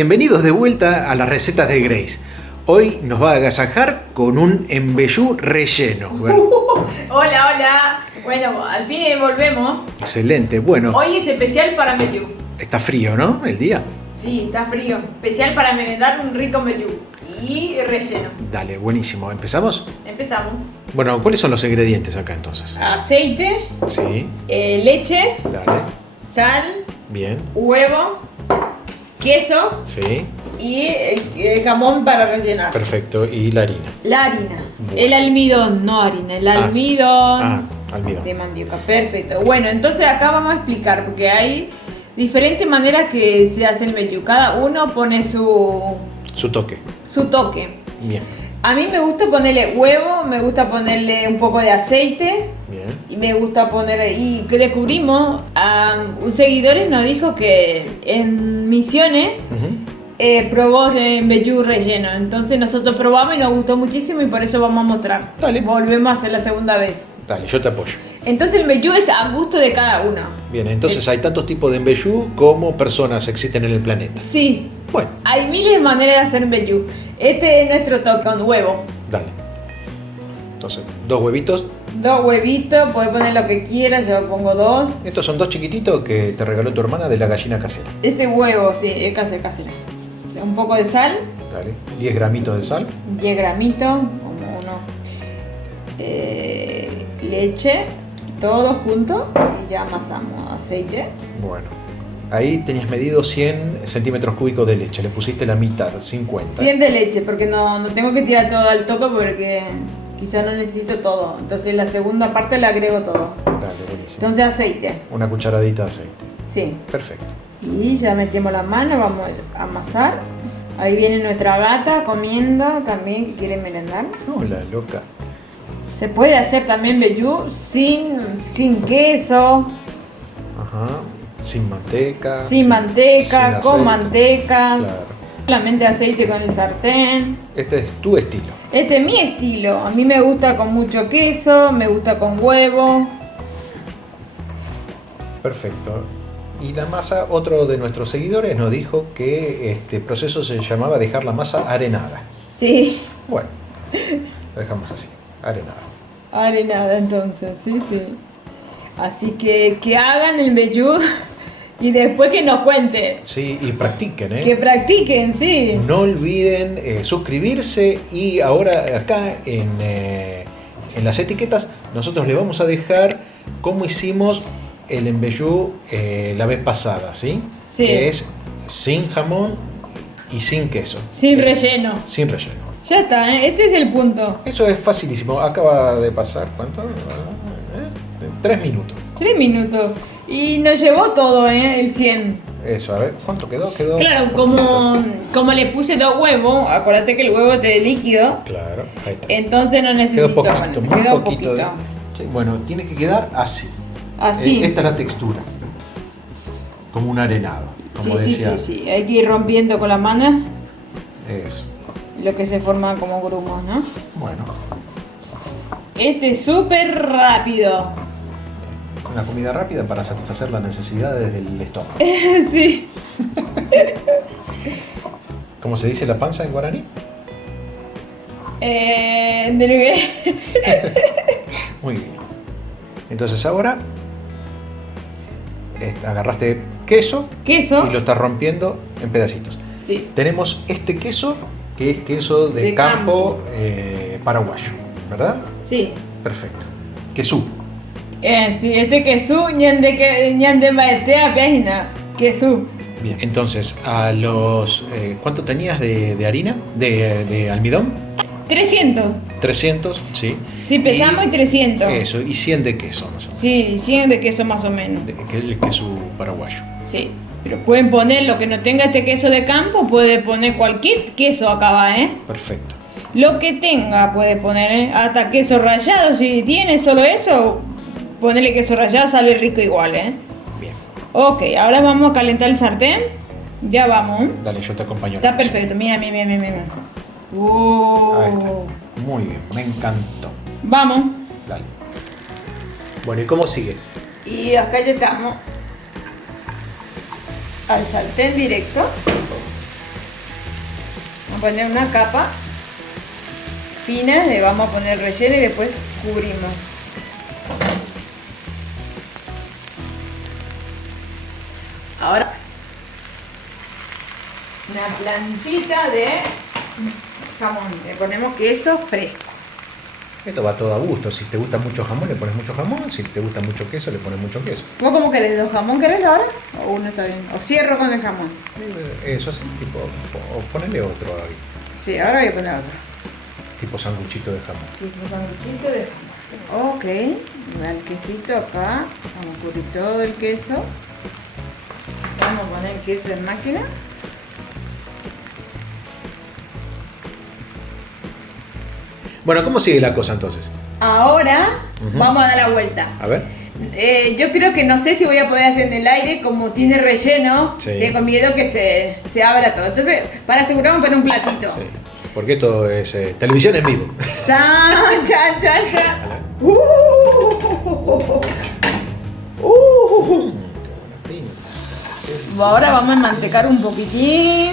bienvenidos de vuelta a las recetas de Grace. Hoy nos va a agasajar con un embellú relleno. Bueno, Hola. Bueno, al fin volvemos. excelente, bueno. Hoy es especial para embellú. Está frío, ¿no? El día. Sí, está frío. Especial para merendar un rico embellú. Y relleno. Dale, buenísimo. ¿Empezamos? Empezamos. Bueno, ¿cuáles son los ingredientes acá entonces? Aceite, Sí, leche, dale. sal, Bien, huevo, queso sí, y el jamón para rellenar. perfecto. Y la harina. La harina. Bueno. El almidón, no harina. El almidón almidón. de mandioca. Perfecto. Bueno, entonces acá vamos a explicar porque hay diferentes maneras que se hace el embellú. Cada uno pone su Su toque. toque. Bien, A mí me gusta ponerle huevo, me gusta ponerle un poco de aceite bien. y me gusta poner, y que descubrimos, un seguidor nos dijo que en Misiones Ujú. probó embellú relleno, entonces nosotros probamos y nos gustó muchísimo y por eso vamos a mostrar. Dale. Volvemos a hacer la segunda vez. Dale, yo te apoyo. Entonces el embellú es a gusto de cada uno. Bien, entonces hay tantos tipos de embellú como personas existen en el planeta. Sí, Bueno, hay miles de maneras de hacer embellú. Este es nuestro toque con huevo. dale. Entonces, 2 huevitos. 2 huevitos, puedes poner lo que quieras, yo pongo 2. Estos son 2 chiquititos que te regaló tu hermana de la gallina casera. Ese huevo, sí, es casero. Un poco de sal, Dale. 10 gramitos de sal. 10 gramitos, como uno. Leche, todo junto y ya amasamos. Aceite. Bueno. Ahí tenías medido 100 centímetros cúbicos de leche. Le pusiste la mitad, 50. 100 de leche, porque no tengo que tirar todo al toque porque quizá no necesito todo. Entonces la segunda parte le agrego todo. Dale, buenísimo. Entonces aceite, Una cucharadita de aceite. sí. Perfecto. Y ya metemos la mano, vamos a amasar. Ahí viene nuestra gata comiendo también, que quiere merendar. Hola, loca. Se puede hacer también embellú sin queso, Ajá. Sin manteca. sin manteca, sin con aceite. manteca, Claro. solamente aceite con el sartén. Este es tu estilo. Este es mi estilo. A mí me gusta con mucho queso, me gusta con huevo. Perfecto. Y la masa, otro de nuestros seguidores nos dijo que este proceso se llamaba dejar la masa arenada. Sí, Bueno, lo dejamos así, arenada. arenada entonces, sí. Así que hagan el embellú y después que nos cuenten. Sí, y practiquen, ¿eh? Que practiquen, sí. No olviden suscribirse y ahora acá en las etiquetas nosotros le vamos a dejar cómo hicimos el embellú la vez pasada, ¿sí? Sí. Que es sin jamón y sin queso. Sin relleno. Sin relleno. Ya está, ¿eh? Este es el punto. Eso es facilísimo. Acaba de pasar, ¿cuánto? 3 minutos. 3 minutos. Y nos llevó todo, ¿eh? El 100. Eso, a ver, ¿cuánto quedó? Quedó Claro, poquito. como le puse 2 huevos, acuérdate que el huevo te líquido, Claro, ahí está. entonces no necesito Quedó poquito, poner. muy Quedó poquito. poquito. Sí, bueno, tiene que quedar así. Así. Esta es la textura. Como un arenado, como decía. Sí. Hay que ir rompiendo con la mano Eso. lo que se forma como grumos, ¿no? Bueno, Este es súper rápido. una comida rápida para satisfacer las necesidades del estómago. Sí. ¿Cómo se dice la panza en guaraní? Muy bien. Entonces ahora agarraste queso Queso. y lo estás rompiendo en pedacitos. Sí. Tenemos este queso, que es queso de campo paraguayo, ¿verdad? Sí. Perfecto. Quesú. Sí, este queso, ñande maetea página. Queso. Bien, entonces, a los ¿cuánto tenías de harina? ¿De almidón? 300. 300, sí. Sí, pesamos y 300. Eso, y 100 de queso, más o menos. Sí, 100 de queso más o menos. El queso paraguayo. Sí. Pero pueden poner lo que no tenga este queso de campo, puede poner cualquier queso acá va, ¿eh? Perfecto. Lo que tenga puede poner, ¿eh? Hasta queso rallado, si tiene solo eso, ponerle queso rallado sale rico igual, ¿eh? Bien. Ok, ahora vamos a calentar el sartén. Ya vamos. Dale, yo te acompaño. Está perfecto, mira. Ahí está. Muy bien, me encantó. Vamos. Dale. Bueno, ¿y cómo sigue? Y acá ya estamos al sartén directo. Vamos a poner una capa fina, le vamos a poner relleno y después cubrimos. Ahora una planchita de jamón, le ponemos queso fresco. Esto va todo a gusto. Si te gusta mucho jamón, le pones mucho jamón. Si te gusta mucho queso, le pones mucho queso. ¿Vos cómo querés? ¿Dos jamón querés ahora? ¿O uno está bien? ¿O cierro con el jamón? Eso así, tipo, o ponele otro ahí. Sí, ahora voy a poner otro. Tipo sanguchito de jamón. Un sanguchito de jamón. Ok, va el quesito acá. Vamos a cubrir todo el queso. Vamos a poner el queso en máquina. Bueno, ¿cómo sigue la cosa entonces? Ahora vamos a dar la vuelta. A ver. Yo creo que no sé si voy a poder hacer en el aire, como tiene relleno, Sí. tengo miedo que se abra todo. Entonces, para asegurarme, poner un platito. Sí. Porque esto es televisión en vivo. ¡Chan, chan, chan, chan! Ahora vamos a mantecar un poquitín.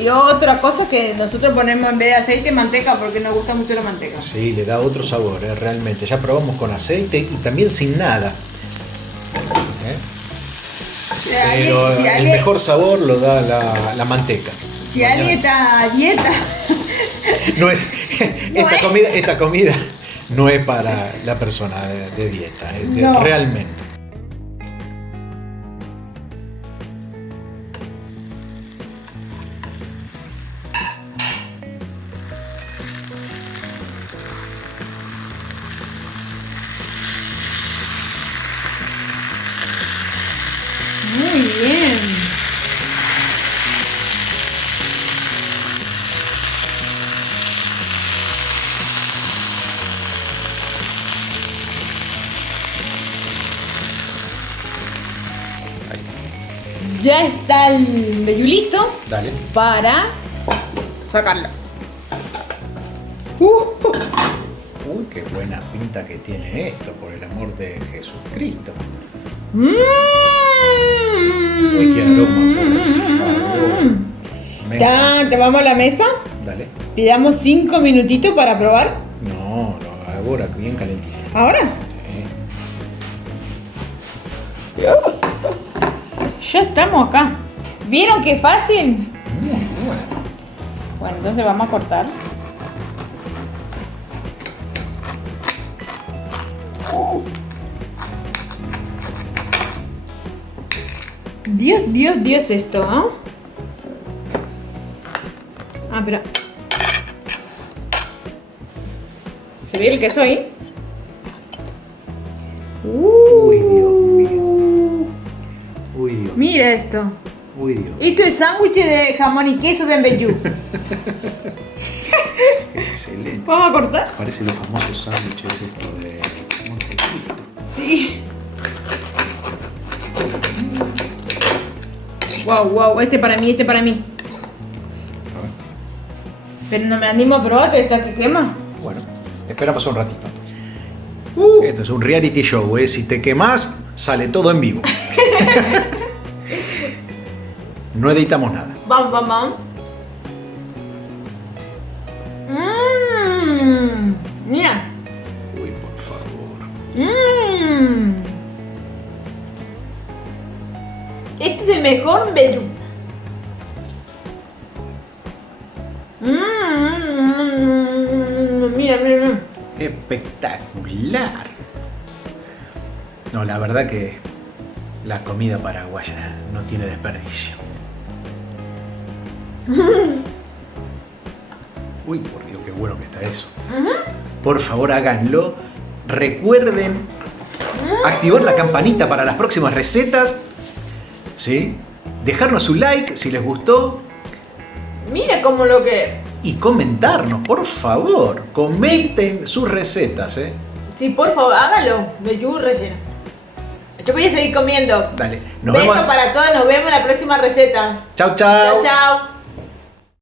Y otra cosa que nosotros ponemos en vez de aceite, manteca, porque nos gusta mucho la manteca. Sí, le da otro sabor, realmente. Ya probamos con aceite y también sin nada. Pero Si el alguien- mejor sabor lo da la manteca. Si alguien está a dieta, No es, esta comida no es para la persona de dieta, No. realmente. muy bien. Ya está el mbejú listo Dale. para sacarlo. Uy, qué buena pinta que tiene esto, por el amor de Jesucristo. Uy, qué aroma, por favor. Me encanta. ¿Te vamos a la mesa? Dale. Pidamos 5 minutitos para probar. No, ahora bien calentito. ¿Ahora? Sí. Ya estamos acá. ¿Vieron qué fácil? Muy bueno. Bueno, entonces vamos a cortar. Dios, Dios, Dios esto, ¿ah? Ah, espera. ¿Se ve el queso ahí? Uy, Dios mío. Uy, Dios. Mira esto. Uy, Dios. Esto es sándwich de jamón y queso de mbejú. Excelente. ¿Vamos a cortar? Parece los famosos sándwiches esto de Montecristo. Sí. Wow, wow, este para mí, este para mí. A ver. Pero no me animo a probar, que está que quema. Bueno, esperamos un ratito entonces. Esto es un reality show, ¿eh? Si te quemás, sale todo en vivo. No editamos nada. Vamos, vamos, vamos. Mira. Uy, por favor. Este es el mejor mbejú. Mira, mira, mira. Espectacular. No, la verdad que la comida paraguaya no tiene desperdicio. Uy, por Dios, qué bueno que está eso. Por favor, háganlo. Recuerden activar la campanita para las próximas recetas. ¿Sí? Dejarnos su like si les gustó. Mira como lo que... Y comentarnos, por favor. Comenten sus recetas, ¿eh? Sí, por favor, hágalo. Mbejú relleno. Yo voy a seguir comiendo. Dale. Nos Beso vemos. para todos, nos vemos en la próxima receta. Chau, chau. Chao, chao.